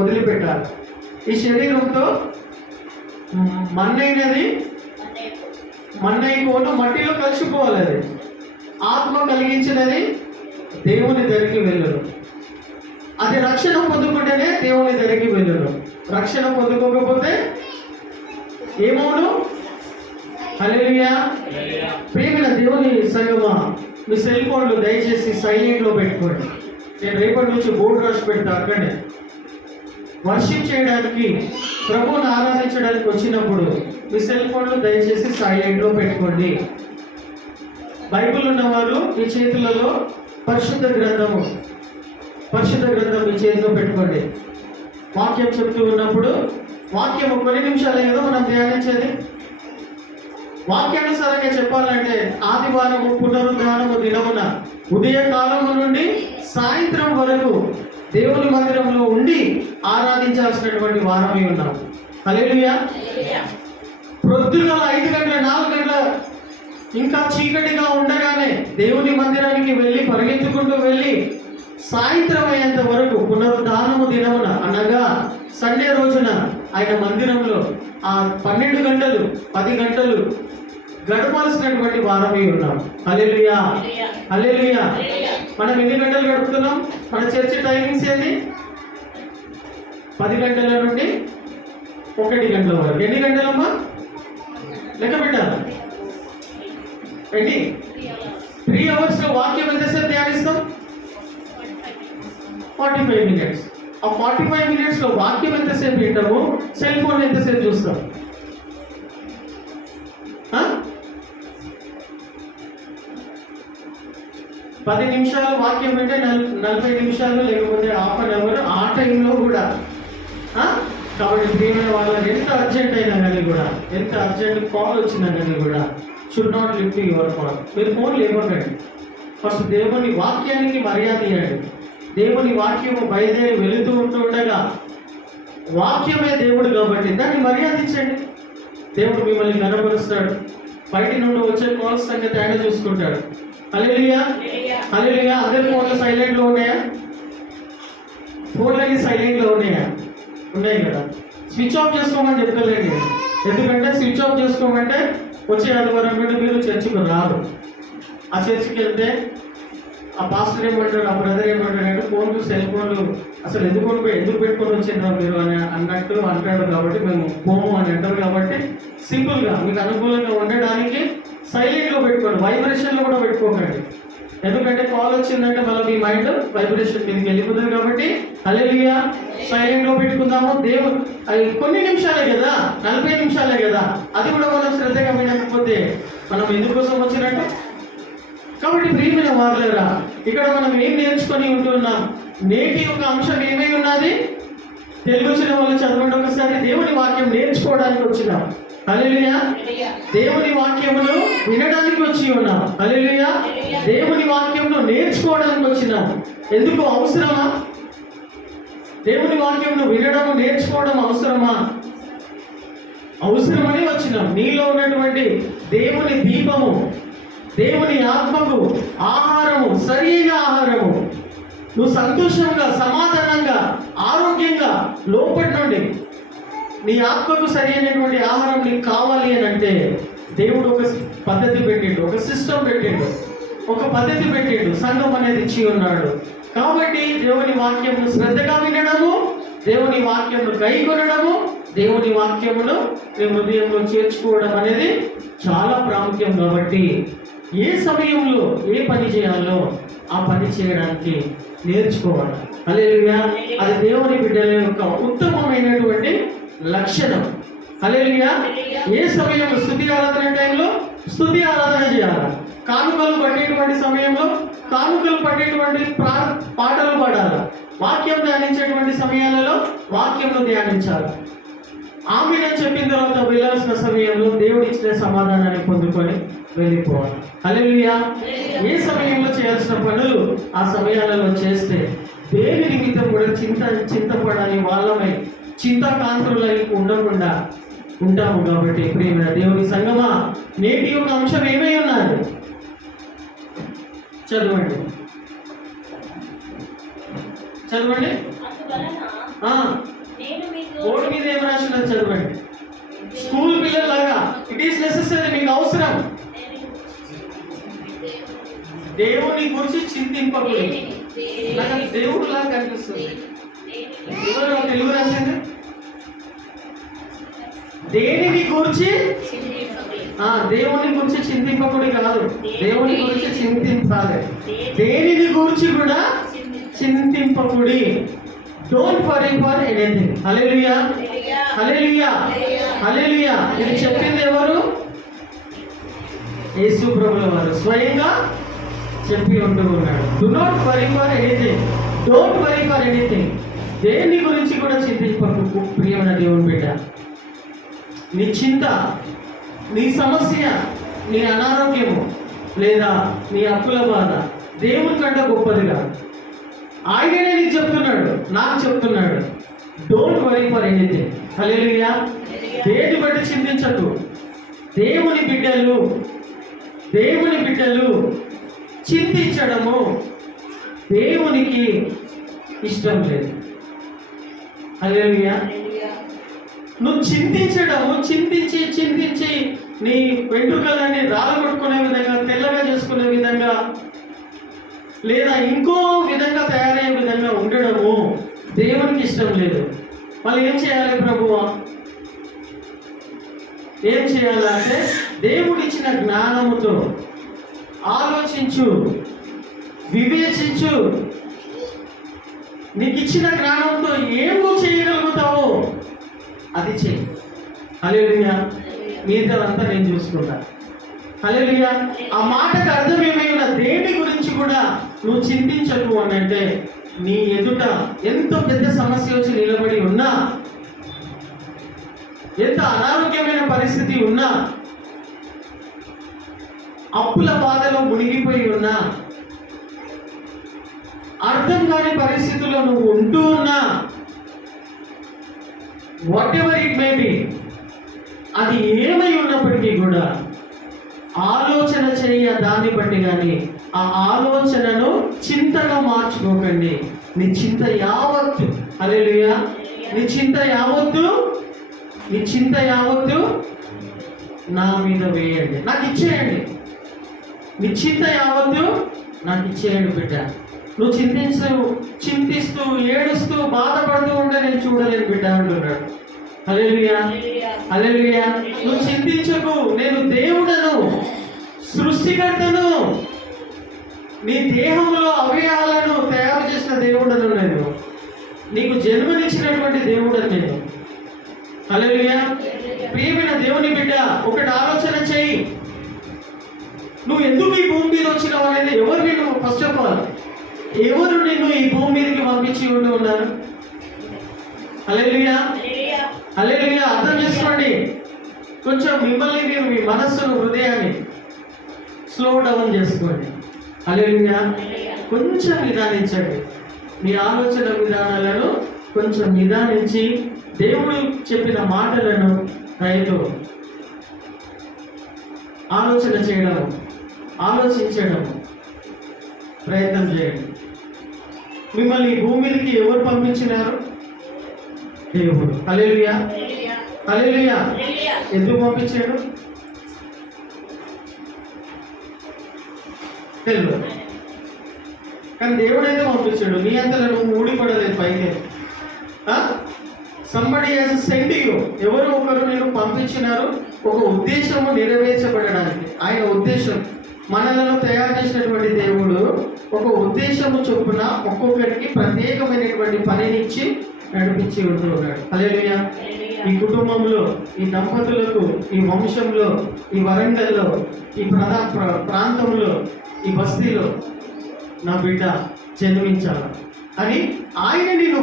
వదిలిపెట్టాలి. ఈ శరీరంతో మన్నైనది మన్నైపోను మట్టిలో కలిసిపోవాలి. అది ఆత్మ కలిగించినది దేవుని దగ్గరికి వెళ్ళను. అది రక్షణ పొందుకుంటేనే దేవుని దగ్గరికి వెళ్ళను. రక్షణ పొందుకోకపోతే ఏమోను. హల్లెలూయా. ప్రియమైన దేవుని సంగమా, మీ సెల్ ఫోన్లు దయచేసి సైలెంట్లో పెట్టుకోండి. నేను రేపటి నుంచి బోర్డు రాసి పెడతా. అక్కడనే వర్షిప్ చేయడానికి, ప్రభువుని ఆరాధించడానికి వచ్చినప్పుడు మీ సెల్ ఫోన్లు దయచేసి సైలెంట్లో పెట్టుకోండి. బైబిల్ ఉన్నవారు ఈ చేతులలో పరిశుద్ధ గ్రంథం మీ చేతిలో పెట్టుకోండి. వాక్యం చెప్తూ ఉన్నప్పుడు వాక్యం కొన్ని నిమిషాలే కదా మనం ధ్యానించేది. వాక్యానుసారంగా చెప్పాలంటే ఆదివారము పునరుద్ధానము దినమున ఉదయకాలము నుండి సాయంత్రం వరకు దేవుని మందిరంలో ఉండి ఆరాధించాల్సినటువంటి వారమై ఉన్నాం. హల్లెలూయా. ప్రొద్దుగల 5 గంటల 4 గంటల ఇంకా చీకటిగా ఉండగానే దేవుని మందిరానికి వెళ్ళి పరిగెత్తుకుంటూ వెళ్ళి సాయంత్రం అయ్యేంత వరకు పునరుద్ధానము దినమున అనగా సండే రోజున ఆయన మందిరంలో ఆ 12 గంటలు 10 గంటలు గడపాల్సినటువంటి వారమై ఉన్నాం. హల్లెలూయా. హల్లెలూయా. మనం ఎన్ని గంటలు గడుపుతున్నాం? మన చర్చ్ టైమింగ్స్ ఏది? 10 గంటల నుండి 1 గంటల వరకు. ఎన్ని గంటలమ్మా? లెక్క పెట్టాలి. ఏంటి? 3 అవర్స్ లో వాక్యం ఎంతసేపు ధ్యానిస్తాం? 45 మినిట్స్. ఆ 45 మినిట్స్ లో వాక్యం ఎంతసేపు వింటాము? సెల్ ఫోన్ ఎంతసేపు చూస్తాం? 10 నిమిషాలు వాక్యం వింటే 40 నిమిషాలు, లేకపోతే హాఫ్ అన్ అవర్. ఆ టైంలో కూడా కాబట్టి ప్రియమైన వాళ్ళు ఎంత అర్జెంట్ అయినా కానీ కూడా, ఎంత అర్జెంట్ కాల్ వచ్చినా కానీ కూడా should not lift your call. మీరు ఫోన్ లేవకండి. ఫస్ట్ దేవుని వాక్యానికి మర్యాద ఇవ్వండి. దేవుని వాక్యము బయలుదేరి వెళుతూ ఉంటుండగా వాక్యమే దేవుడు కాబట్టి దాన్ని మర్యాదించండి. దేవుడు మిమ్మల్ని కనపరుస్తాడు. బయట నుండి వచ్చే కాల్స్ సంగతి ఆయన చూసుకుంటాడు. హల్లెలూయా. హల్లెలూయా. అందరి ఫోన్లు సైలెంట్లో ఉన్నాయా? ఫోన్లన్నీ సైలెంట్లో ఉన్నాయా? ఉన్నాయి కదా. స్విచ్ ఆఫ్ చేసుకోమని చెప్తలేండి. ఎందుకంటే స్విచ్ ఆఫ్ చేసుకోమంటే వచ్చే ఆదివారం నుండి మీరు చర్చికి రారు. ఆ చర్చికి వెళ్తే ఆ పాస్టర్ ఏమంటారు, ఆ బ్రదర్ ఏమంటారు అంటే ఫోన్లు సెల్ ఫోన్లు అసలు ఎందుకు పెట్టుకొని వచ్చిండ్రా మీరు అని అన్నట్టు అంటాడు. కాబట్టి మేము పోము అని అంటారు. కాబట్టి సింపుల్గా మీకు అనుకూలంగా ఉండడానికి సైలెంట్లో పెట్టుకోండి. వైబ్రేషన్లో కూడా పెట్టుకోకండి. ఎందుకంటే కాల్ వచ్చిందంటే మళ్ళీ మీ మైండ్ వైబ్రేషన్ మీదకి వెళ్ళిపోతుంది. కాబట్టి హల్లెలూయా. సైలెంట్లో పెట్టుకుందాము. దేవుడు అది కొన్ని నిమిషాలే కదా, 40 నిమిషాలే కదా. అది కూడా మనం శ్రద్ధగా వినకపోతే మనం ఎందుకోసం వచ్చినట్టు. కాబట్టి ప్రియమైన వారులారా, ఇక్కడ మనం ఏం నేర్చుకొని ఉంటున్నాం? నేటి యొక్క అంశం ఏమై ఉన్నది? తెలుగు వచ్చిన వాళ్ళు చదవండి ఒకసారి. దేవుని వాక్యం నేర్చుకోవడానికి వచ్చినాం. హల్లెలూయా. దేవుని వాక్యమును వినడానికి వచ్చి ఉన్నాం. హల్లెలూయా. దేవుని వాక్యమును నేర్చుకోవడానికి వచ్చినాం. ఎందుకు? అవసరమా? దేవుని వాక్యమును వినడం నేర్చుకోవడం అవసరమా? అవసరమని వచ్చినాం. నీలో ఉన్నటువంటి దేవుని దీపము, దేవుని ఆత్మకు ఆహారము, సరైన ఆహారము, నువ్వు సంతోషంగా, సమాధానంగా, ఆరోగ్యంగా లోపటి నుండి నీ ఆత్మకు సరైనటువంటి ఆహారం నీకు కావాలి అని అంటే దేవుడు ఒక పద్ధతి పెట్టిండు, ఒక సిస్టమ్ పెట్టిండు, ఒక పద్ధతి పెట్టిండు. సంఘం అనేది ఇచ్చి ఉన్నాడు. కాబట్టి దేవుని వాక్యమును శ్రద్ధగా వినడము, దేవుని వాక్యమును కైకొనడము, దేవుని వాక్యమును నీ హృదయంలో చేర్చుకోవడం అనేది చాలా ప్రాముఖ్యం. కాబట్టి ఏ సమయంలో ఏ పని చేయాలో ఆ పని చేయడానికి నేర్చుకోవాలి. హల్లెలూయా. అది దేవుని బిడ్డల యొక్క ఉత్తమమైనటువంటి లక్షణం. హల్లెలూయా. ఏ సమయంలో స్తుతి ఆరాధన టైంలో స్తుతి ఆరాధన చేయాలి. కానుకలు పట్టేటువంటి సమయంలో కానుకలు పట్టేటువంటి పాటలు పాడాలి. వాక్యం ధ్యానించేటువంటి సమయాలలో వాక్యంలో ధ్యానించాలి. ఆమెను చెప్పిన తర్వాత వెళ్ళాల్సిన సమయంలో దేవుడు ఇచ్చిన సమాధానాన్ని పొందుకొని వెళ్ళిపోవాలి. హల్లెలూయా. ఏ సమయంలో చేయాల్సిన పనులు ఆ సమయాలలో చేస్తే దేని నిమిత్తం కూడా చింతపడని వాళ్ళమై చింతాకాంతులై ఉండకుండా ఉంటాము. కాబట్టి ప్రియమైన దేవుని సంగమా, నేటి యొక్క అంశం ఏమై ఉన్నది? చదవండి. బోర్డు మీద ఏం రాసినా చదవండి. స్కూల్ పిల్లల్లాగా ఇట్ ఈస్ నెసెసరీ, మీకు అవసరం. దేవుని గురించి చింతింపకూడదు. నాకు అది దేవుడు లాగా కనిపిస్తుంది. ఎవరు తెలుగు రాసింది? దేనిని గురించి? దేవుని గురించి చింతింపకూడదు కాదు, దేవుని గురించి చింతించాలి. దేనిని గురించి కూడా చింతింపకూడి. Don't worry for anything. Hallelujah, hallelujah, hallelujah. ఇది చెప్పింది ఎవరు? యేసు ప్రభుల వారు స్వయంగా చెప్పి ఉంటూ ఉన్నాడు. Do not worry for anything, don't worry for anything. దేని గురించి కూడా చింతింపకు ప్రియమైన దేవుని బిడ్డ. నీ చింత, నీ సమస్య, నీ అనారోగ్యము లేదా నీ అప్పుల బాధ దేవుని కంటే గొప్పదిగా ఆయననే నీకు చెప్తున్నాడు, నాకు చెప్తున్నాడు. Don't worry for anything. Hallelujah. దేని బట్టి చింతించకు. దేవుని బిడ్డలు చింతించడము దేవునికి ఇష్టం లేదు. హల్లెలూయా. నువ్వు చింతించి నీ వెంట్రుకలన్నీ రాలగొట్టుకునే విధంగా, తెల్లగా చేసుకునే విధంగా లేదా ఇంకో విధంగా తయారయ్యే విధంగా ఉండడము దేవునికి ఇష్టం లేదు. మళ్ళీ ఏం చేయాలి ప్రభువా? ఏం చేయాలంటే దేవుడిచ్చిన జ్ఞానముతో ఆలోచించు, వివేచించు. నీకు ఇచ్చిన జ్ఞానంతో ఏమో చేయగలుగుతావో అది చెయ్యి. హల్లెలూయా. మిగతాదంతా నేను చూసుకుంటా. హల్లెలూయా. ఆ మాటకు అర్థం ఏమైనా దేని గురించి కూడా నువ్వు చింతించకు అని అంటే, నీ ఎదుట ఎంతో పెద్ద సమస్య వచ్చి నిలబడి ఉన్నా, ఎంత అనారోగ్యమైన పరిస్థితి ఉన్నా, అప్పుల బాధలో మునిగిపోయి ఉన్నా, అర్థం కాని పరిస్థితుల్లో నువ్వు ఉంటూ ఉన్నా, what ever it may be, అది ఏమై ఉన్నప్పటికీ కూడా ఆలోచన చేయ దాన్ని బట్టి కానీ ఆ ఆలోచనను చింతగా మార్చుకోకండి. నీ చింత యావత్తు, హల్లెలూయా, నీ చింత యావత్తు నా మీద వేయండి, నాకు ఇచ్చేయండి. నీ చింత యావత్తు నాకు ఇచ్చేయండి బిడ్డ. నువ్వు చింతిస్తూ ఏడుస్తూ బాధపడుతూ ఉంటే నేను చూడలేను బిడ్డ అంటున్నాడు. హల్లెలూయా, హల్లెలూయా. నువ్వు చింతించకు, నేను దేవుడను, సృష్టికర్తను, నీ దేహంలో అవయవాలను తయారు చేసిన దేవుడను, నేను నీకు జన్మనిచ్చినటువంటి దేవుడను నేను. హల్లెలూయా. ప్రియమైన దేవుని బిడ్డ, ఒకటి ఆలోచన చేయి. నువ్వు ఎందుకు ఈ భూమి మీద వచ్చినావు అనేది ఎవరు నిన్ను, ఫస్ట్ ఆఫ్ ఆల్ ఎవరు నిన్ను ఈ భూమి మీదకి పంపించి ఉన్నారు? హల్లెలూయా, హల్లెలూయా. అర్థం చేసుకోండి. కొంచెం మిమ్మల్ని మీరు, మీ మనస్సును, హృదయాన్ని స్లో డౌన్ చేసుకోండి. హల్లెలూయా. కొంచెం నిదానించండి. మీ ఆలోచన విధానాలను కొంచెం నిదానించి దేవుడు చెప్పిన మాటలను రైతు ఆలోచించడం ప్రయత్నం చేయండి. మిమ్మల్ని భూమి మీదకి ఎవరు పంపించినారు? దేవుడు. హల్లెలూయా, హల్లెలూయా. ఎందుకు పంపించాడు తెలియదు, కానీ దేవుడు అయితే పంపించాడు. నీ అంతలో నువ్వు ఊడిపడలేదు పైకి. Somebody has send you. ఎవరు ఒకరు నేను పంపించినారు, ఒక ఉద్దేశము నెరవేర్చబడడానికి. ఆయన ఉద్దేశం, మనలను తయారు చేసినటువంటి దేవుడు ఒక ఉద్దేశము చొప్పున ఒక్కొక్కరికి ప్రత్యేకమైనటువంటి పనినిచ్చి నడిపించి ఉంటూ ఉన్నాడు. హల్లెలూయా. ఈ కుటుంబంలో, ఈ దంపతులకు, ఈ వంశంలో, ఈ వరంగల్లో, ఈ ప్రాంతంలో, ఈ బస్తీలో నా బిడ్డ జన్మించాలి అని ఆయన నిన్ను